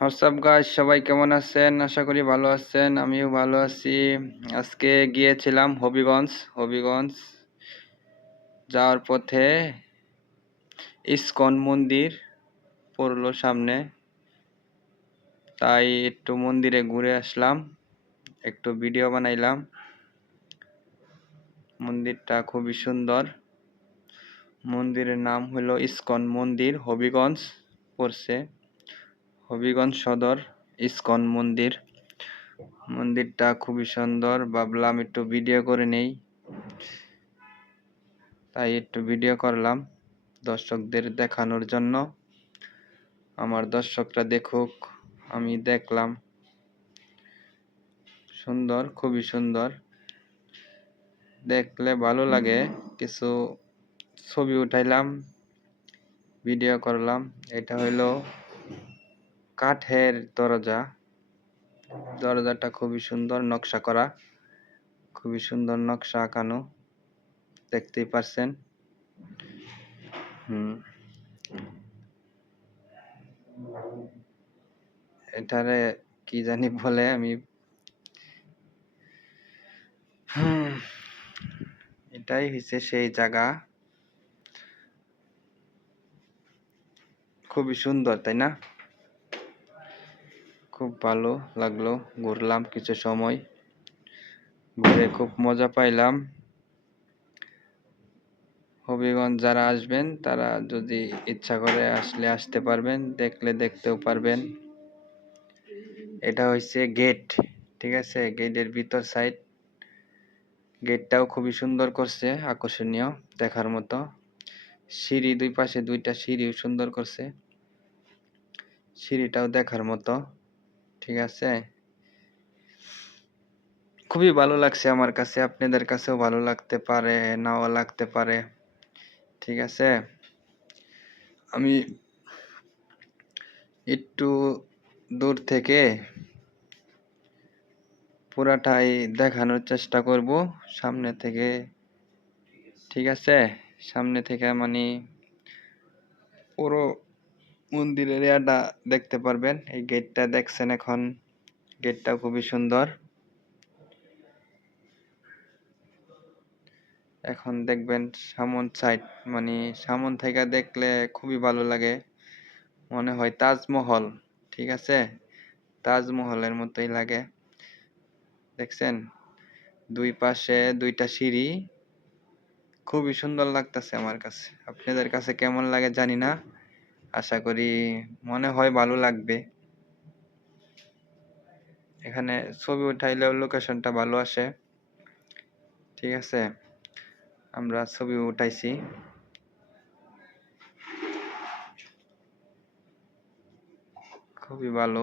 WhatsApp guys, সবাই কেমন আছেন? আশা করি ভালো আছেন। আমিও ভালো আছি। আজকে গিয়েছিলাম হবিগঞ্জ যাওয়ার পথে ইসকন মন্দির পড়লো সামনে, তাই একটু মন্দিরে ঘুরে আসলাম, একটু ভিডিও বানাইলাম। মন্দিরটা খুবই সুন্দর। মন্দিরের নাম হলো ইসকন মন্দির, হবিগঞ্জ পড়ছে, হবিগঞ্জ সদর ইসকন মন্দির। মন্দিরটা খুবই সুন্দর, ভাবলাম একটু ভিডিও করে নেই, তাই একটু ভিডিও করলাম দর্শকদের দেখানোর জন্য। আমার দর্শকরা দেখুক, আমি দেখলাম। সুন্দর, খুবই সুন্দর, দেখলে ভালো লাগে। কিছু ছবি উঠাইলাম, ভিডিও করলাম। এটা হইলো কাঠের দরজা। দরজাটা খুবই সুন্দর নকশা করা, খুবই সুন্দর নকশা আঁকানো, দেখতেই পারছেন। এটারে কি জানি বলে, আমি এটাই হচ্ছে সেই জায়গা। খুবই সুন্দর, তাই না? খুব ভালো লাগলো, ঘুরলাম কিছু সময়, ঘুরে খুব মজা পাইলাম। হবিগঞ্জ যারা আসবেন তারা যদি ইচ্ছা করে আসতে পারবেন, দেখতেও পারবেন। এটা হচ্ছে গেট, ঠিক আছে? গেটের ভিতর সাইড, গেটটাও খুবই সুন্দর করছে, আকর্ষণীয়, দেখার মতো। সিঁড়ি, দুই পাশে দুইটা সিঁড়িও সুন্দর করছে, সিঁড়িটাও দেখার মতো, ঠিক আছে? খুবই ভালো লাগছে আমার কাছে, আপনাদের কাছেও ভালো লাগতে পারে, নাও লাগতে পারে, ঠিক আছে? আমি একটু দূর থেকে পুরাটাই দেখানোর চেষ্টা করব, সামনে থেকে, ঠিক আছে? সামনে থেকে মানে পুরো মন্দিরের এরিয়াটা দেখতে পারবেন। এই গেটটা দেখছেন এখন, গেটটা খুবই সুন্দর। এখন দেখবেন সামন সাইড, মানে সামন থেকে দেখলে খুবই ভালো লাগে, মনে হয় তাজমহল, ঠিক আছে? তাজমহলের মতোই লাগে, দেখছেন? দুই পাশে দুইটা সিঁড়ি, খুবই সুন্দর লাগতেছে আমার কাছে। আপনাদের কাছে কেমন লাগে জানি না, আশা করি মনে হয় ভালো লাগবে। এখানে ছবি উঠাইলেও লোকেশনটা ভালো আসে, ঠিক আছে? আমরা ছবি উঠাইছি, খুবই ভালো।